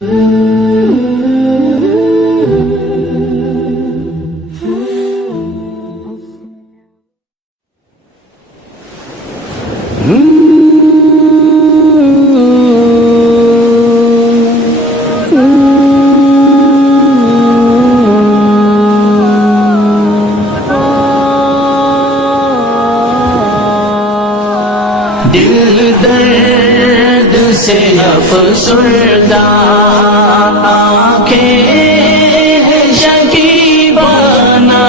دل درد سے افسردہ آنکھیں شکیبانہ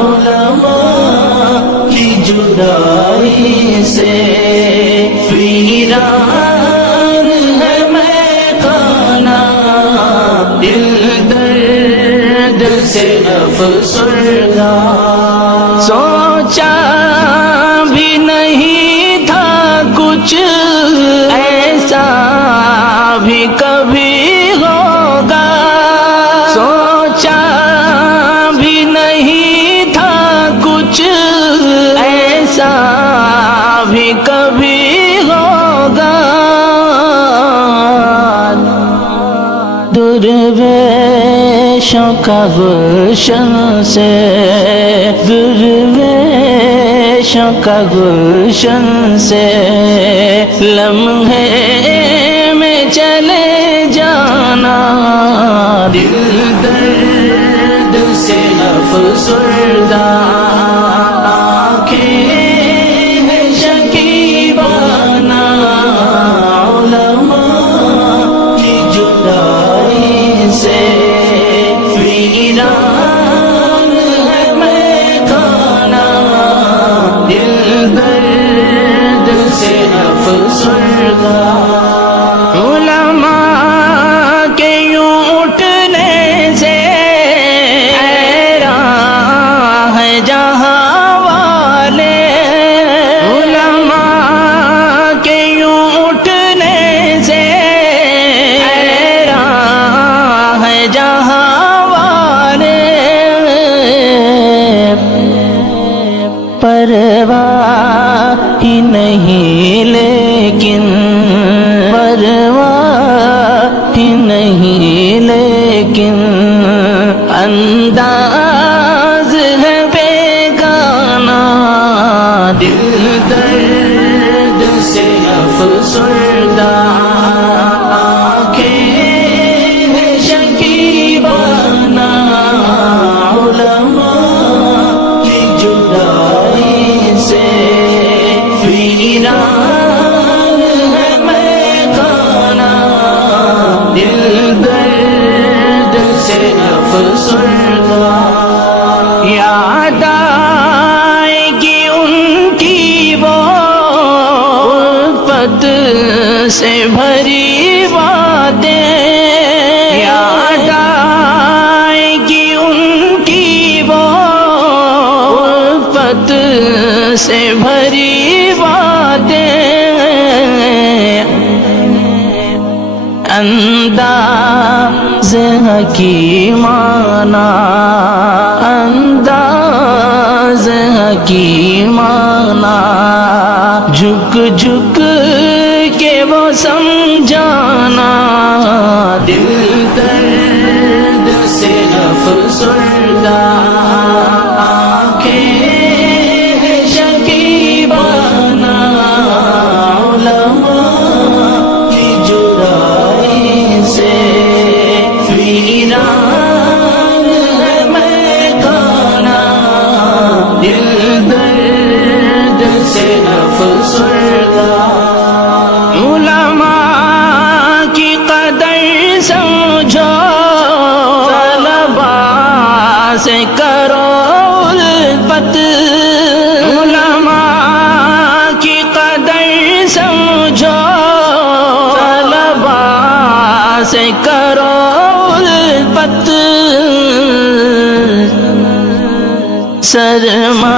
علماء کی جدائی سے ویران ہے میخانہ دل درد سے افسردہ سوچا بھی نہیں تھا کچھ ایسا بھی کبھی ہوگا سوچا بھی نہیں تھا کچھ ایسا بھی کبھی ہوگا درویشوں کا گلشن سے درویشوں کا گلشن سے لمحے میں چلے جانا دل درد سے افسردہ آنکھیں شکیبانہ علماء کی جدائی سے ویران ہے میخانہ دل درد سے افسردہ علماء کے یوں اٹھنے سے حیران ہے جہاں والے علماء کے یوں اٹھنے سے حیران ہے جہاں والے پرواہ ہی نہیں لیکن پرواہ ہی نہیں لیکن انداز ہے بیگانہ دل درد سے افسردہ آنکھیں شکیبانہ علماء کی جدائی سے ویران ہے میخانہ دل درد سے افسردہ یاد آئے گی ان کی وہ الفت سے بھری باتیں یاد آئے گی ان کی وہ الفت سے بھری باتیں انداز حکیمانہ انداز حکیمانہ جھک جھک کے وہ سمجھانا دل درد سے افسردہ آنکھیں شکیبانہ علماء کی جدائی سے ویران ہے میخانہ دل درد سے افسردہ علماء کی قدر سمجھو طلبا سے کرو الفت علماء کی قدر سمجھو طلبا سے کرو الفت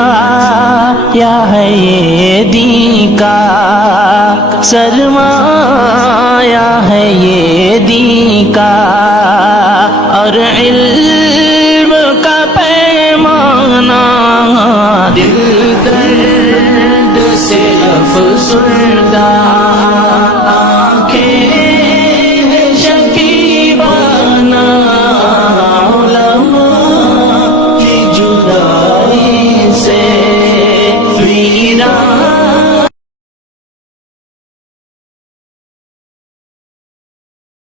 سرمایہ ہے یہ دین کا سرمایہ ہے یہ دین کا اور علم